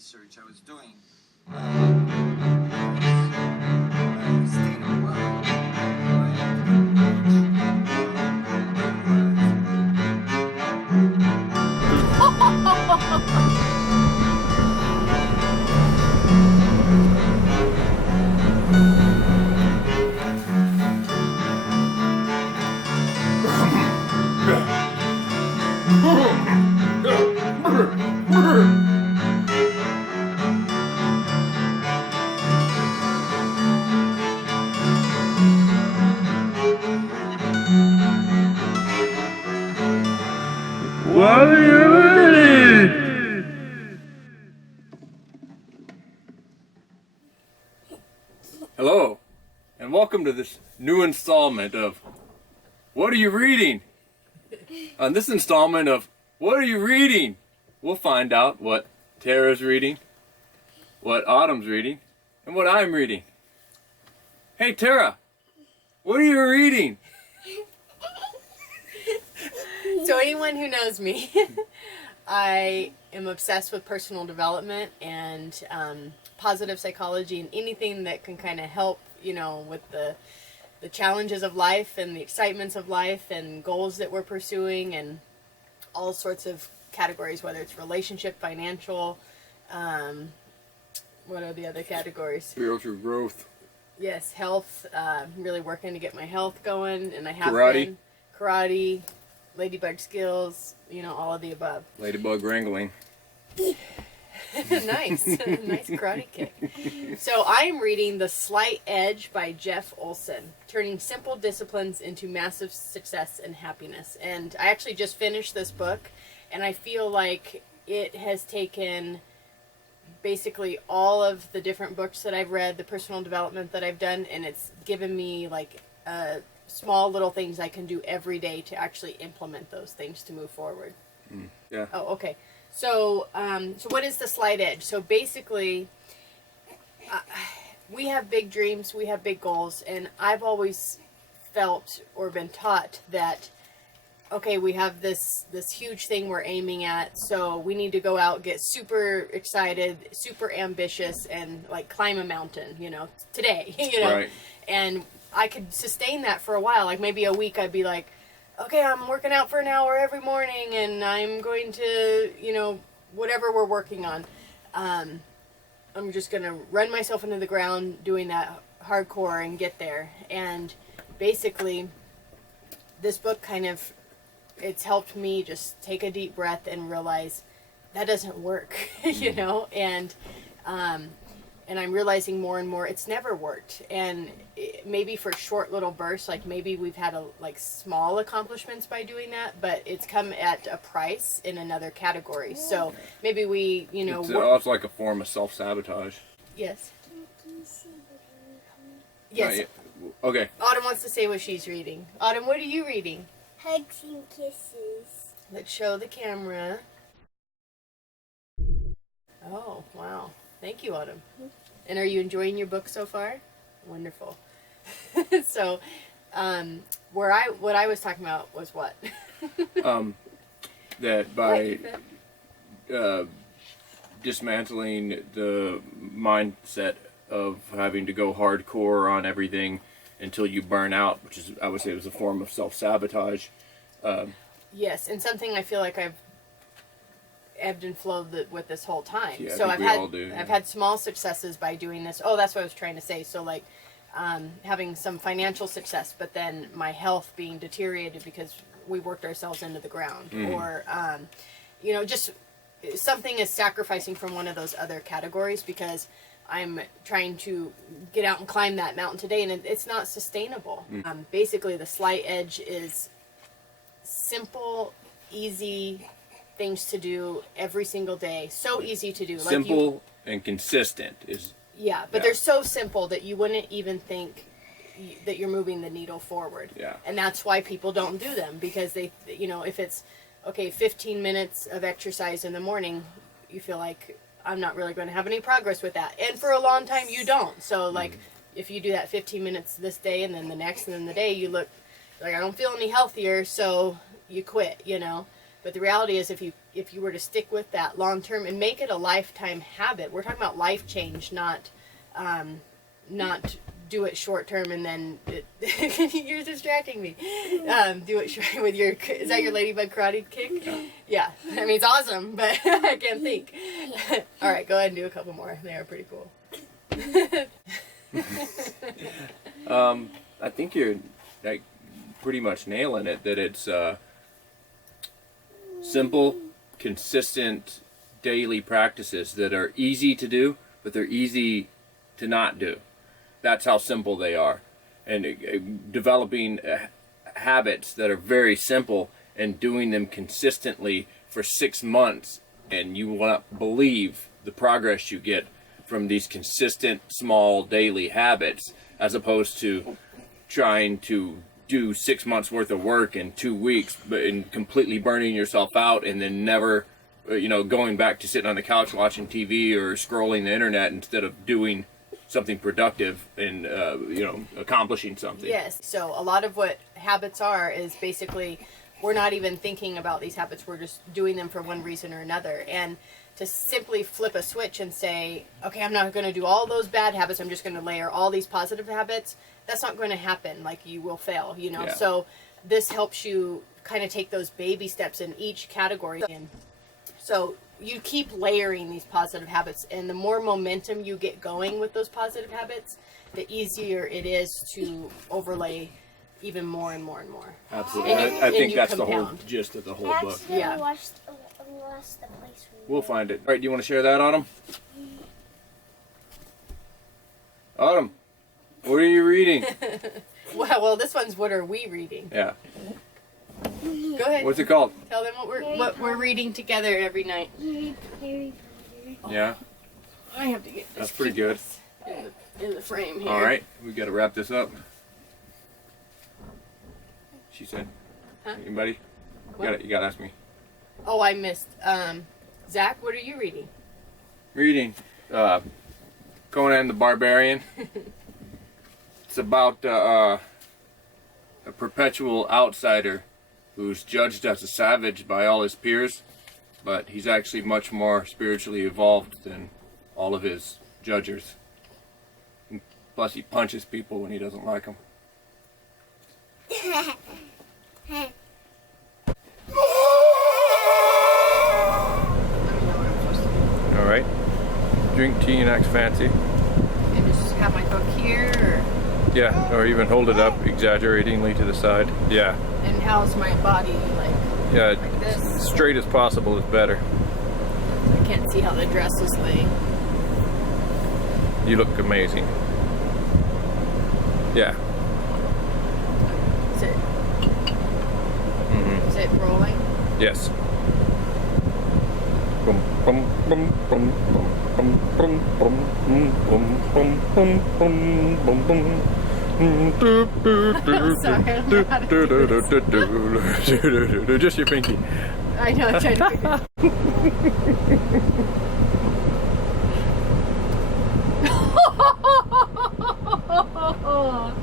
research I was doing. Staying well. What are you reading? Hello, and welcome to this new installment of What Are You Reading? On this installment of What Are You Reading? We'll find out what Tara's reading, what Autumn's reading, and what I'm reading. Hey Tara, what are you reading? So anyone who knows me, I am obsessed with personal development and positive psychology and anything that can kind of help, with the challenges of life and the excitements of life and goals that we're pursuing and all sorts of categories, whether it's relationship, financial, what are the other categories? Spiritual growth. Yes, health, really working to get my health going, and I have Karate. been. Karate, ladybug skills, all of the above. Ladybug wrangling. Nice. Nice karate kick. So I'm reading The Slight Edge by Jeff Olson, turning simple disciplines into massive success and happiness. And I actually just finished this book, and I feel like it has taken basically all of the different books that I've read, the personal development that I've done, and it's given me like small little things I can do every day to actually implement those things to move forward. Yeah. Oh, okay. So, so what is The Slight Edge? So basically, we have big dreams, we have big goals, and I've always felt or been taught that, okay, we have this huge thing we're aiming at, so we need to go out, get super excited, super ambitious, and like climb a mountain, today, Right. And I could sustain that for a while, like maybe a week I'd be like, okay, I'm working out for an hour every morning and I'm going to, whatever we're working on. I'm just going to run myself into the ground doing that hardcore and get there. And basically, this book it's helped me just take a deep breath and realize that doesn't work, and I'm realizing more and more it's never worked. And maybe for short little bursts, like maybe we've had small accomplishments by doing that, but it's come at a price in another category. So maybe we, It's also like a form of self-sabotage. Yes. Not Yes. yet. Okay. Autumn wants to say what she's reading. Autumn, what are you reading? Hugs and kisses. Let's show the camera. Oh, wow. Thank you, Autumn. And are you enjoying your book so far? Wonderful. So, what I was talking about was what? That by dismantling the mindset of having to go hardcore on everything until you burn out, which is, I would say, was a form of self-sabotage. Yes, and something I feel like I've ebbed and flowed with this whole time. Yeah, I So think we all do, yeah. I've had small successes by doing this. Oh, that's what I was trying to say. So like having some financial success, but then my health being deteriorated because we worked ourselves into the ground, or just something is sacrificing from one of those other categories because I'm trying to get out and climb that mountain today, and it's not sustainable. Basically, The Slight Edge is simple, easy things to do every single day. So easy to do. Simple and consistent is. Yeah, but Yeah. they're so simple that you wouldn't even think that you're moving the needle forward. Yeah. And that's why people don't do them, because they, if it's, okay, 15 minutes of exercise in the morning, you feel like I'm not really going to have any progress with that. And for a long time, you don't. So, like, if you do that 15 minutes this day and then the next and then the day, you look like, I don't feel any healthier, so you quit, But the reality is, if you were to stick with that long term and make it a lifetime habit, we're talking about life change, not do it short term and then you're distracting me. Do it short with your, is that your ladybug karate kick? Yeah. I mean, it's awesome, but I can't think. All right, go ahead and do a couple more. They are pretty cool. I think you're like pretty much nailing it. That it's simple, consistent daily practices that are easy to do, but they're easy to not do. That's how simple they are. And developing habits that are very simple and doing them consistently for 6 months, and you will not believe the progress you get from these consistent small daily habits, as opposed to trying to do 6 months worth of work in 2 weeks, but in completely burning yourself out and then never, going back to sitting on the couch watching TV or scrolling the internet instead of doing something productive and accomplishing something. Yes. So a lot of what habits are is basically we're not even thinking about these habits. We're just doing them for one reason or another. And to simply flip a switch and say, okay, I'm not going to do all those bad habits. I'm just going to layer all these positive habits. That's not going to happen. Like, you will fail, Yeah. So this helps you kind of take those baby steps in each category. And so you keep layering these positive habits, and the more momentum you get going with those positive habits, the easier it is to overlay even more and more and more. Absolutely. And I think you that's the whole compound. gist of the whole I book. accidentally Yeah. lost the place. We'll find it. All right, do you want to share that, Autumn? Autumn, what are you reading? Well, this one's What Are We Reading? Yeah. Go ahead. What's it called? Tell them what we're reading together every night. Harry Potter. Yeah. I have to get this That's pretty good. in the frame here. All right, we got to wrap this up. She said. Huh? Anybody? You got to ask me. Oh, I missed. Zach, what are you reading? Reading Conan the Barbarian. It's about a perpetual outsider who's judged as a savage by all his peers, but he's actually much more spiritually evolved than all of his judgers. And plus, he punches people when he doesn't like them. All right. Drink tea and act fancy. And just have my book here, or, Yeah, or even hold it up exaggeratingly to the side. Yeah. and how's my body like? Yeah, Like this. straight as possible is better. I can't see how the dress is laying. You look amazing. Yeah. Is it rolling? Yes. Bum, bum, bum, bum, bum, bum, bum, bum, bum, bum, bum, bum, bum, bum. Sorry, I don't know how to do Just your pinky. I know. I'm trying to figure it out.